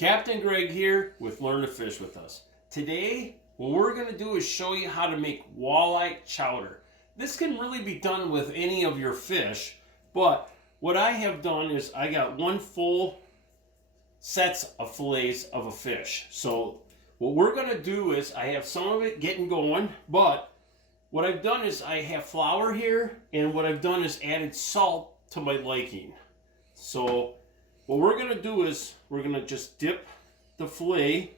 Captain Greg here with Learn to Fish with Us. Today, what we're going to do is show you how to make walleye chowder. This can really be done with any of your fish, but what I have done is I got one full sets of fillets of a fish. So what we're going to do is I have some of it getting going, but what I've done is I have flour here, and what I've done is added salt to my liking. So what we're going to do is we're going to just dip the fillet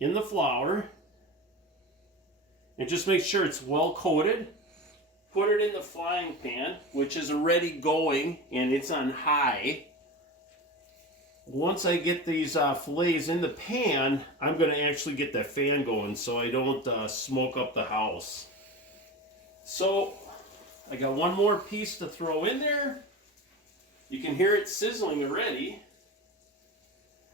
in the flour and just make sure it's well coated. Put it in the frying pan, which is already going and it's on high. Once I get these fillets in the pan, I'm going to actually get that fan going so I don't smoke up the house. So I got one more piece to throw in there. You can hear it sizzling already.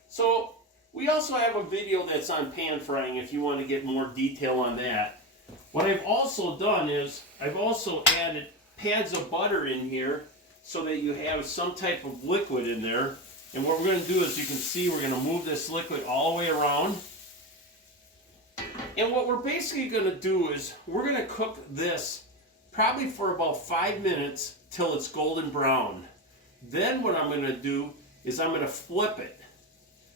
So we also have a video that's on pan frying if you want to get more detail on that. What I've also done is I've also added pads of butter in here so that you have some type of liquid in there. And what we're going to do is, you can see, we're going to move this liquid all the way around. And what we're basically going to do is we're going to cook this probably for about 5 minutes till it's golden brown. Then what I'm going to do is I'm going to flip it.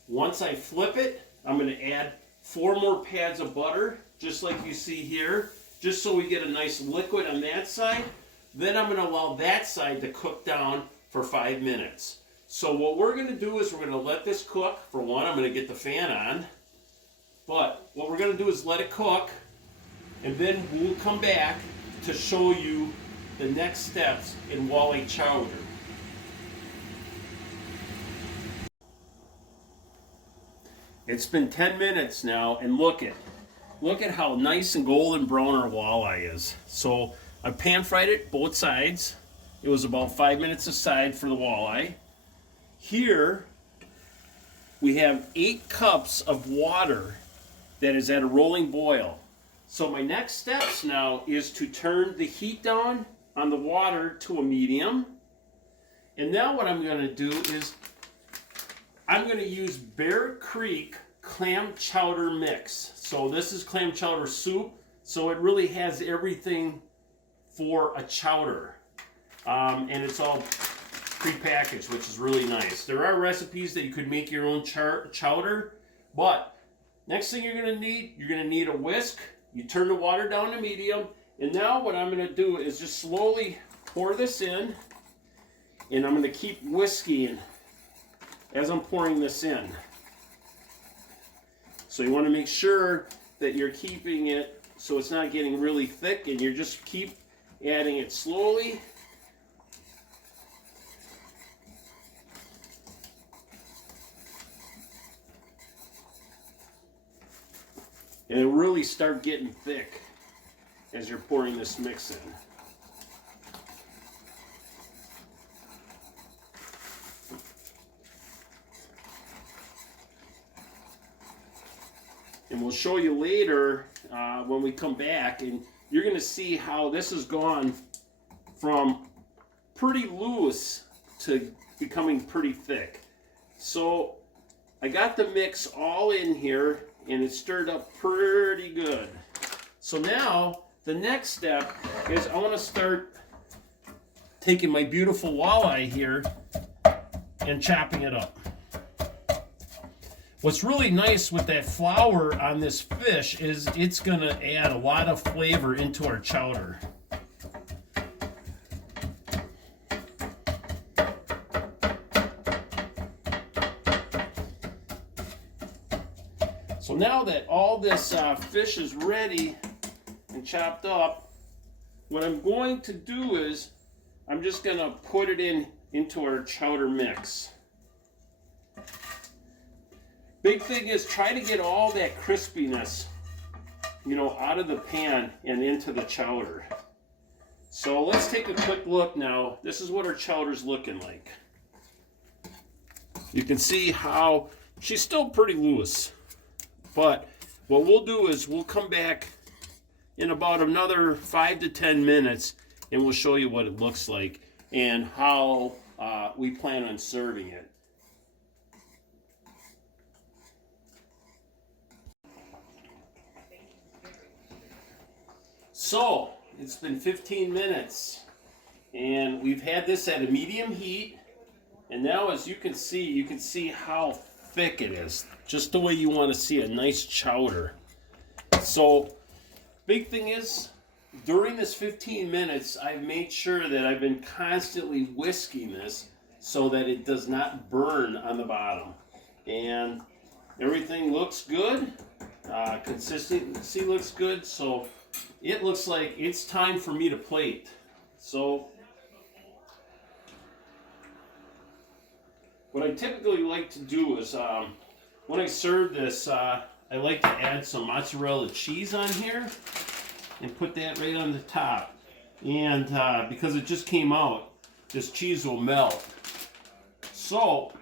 Once I flip it, I'm going to add 4 more pads of butter, just like you see here, just so we get a nice liquid on that side. Then I'm going to allow that side to cook down for 5 minutes. So what we're going to do is we're going to let this cook. For one, I'm going to get the fan on. But what we're going to do is let it cook, and then we'll come back to show you the next steps in walleye chowder. It's been 10 minutes now, and look at how nice and golden brown our walleye is. So I pan fried it both sides. It was about 5 minutes a side for the walleye. Here we have 8 cups of water that is at a rolling boil. So my next steps now is to turn the heat down on the water to a medium. And now what I'm going to do is I'm going to use Bear Creek clam chowder mix. So this is clam chowder soup, so it really has everything for a chowder. And it's all pre-packaged, which is really nice. There are recipes that you could make your own chowder, but next thing you're going to need a whisk. You turn the water down to medium, and now what I'm going to do is just slowly pour this in, and I'm going to keep whisking as I'm pouring this in. So you want to make sure that you're keeping it so it's not getting really thick, and you just keep adding it slowly. And it'll really start getting thick as you're pouring this mix in. And we'll show you later when we come back, and you're going to see how this has gone from pretty loose to becoming pretty thick. So I got the mix all in here, and it's stirred up pretty good. So now the next step is I want to start taking my beautiful walleye here and chopping it up. What's really nice with that flour on this fish is it's going to add a lot of flavor into our chowder. So now that all this fish is ready and chopped up, what I'm going to do is I'm just going to put it into our chowder mix. Big thing is try to get all that crispiness, out of the pan and into the chowder. So let's take a quick look now. This is what our chowder's looking like. You can see how she's still pretty loose. But what we'll do is we'll come back in about another 5 to 10 minutes, and we'll show you what it looks like and how we plan on serving it. So, it's been 15 minutes, and we've had this at a medium heat, and now as you can see how thick it is, just the way you want to see a nice chowder. So, big thing is, during this 15 minutes, I've made sure that I've been constantly whisking this so that it does not burn on the bottom. And everything looks good. Consistency looks good. So it looks like it's time for me to plate. So what I typically like to do is when I serve this, I like to add some mozzarella cheese on here and put that right on the top. And because it just came out, this cheese will melt. So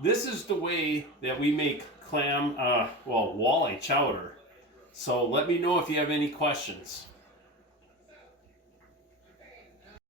this is the way that we make walleye chowder. So let me know if you have any questions.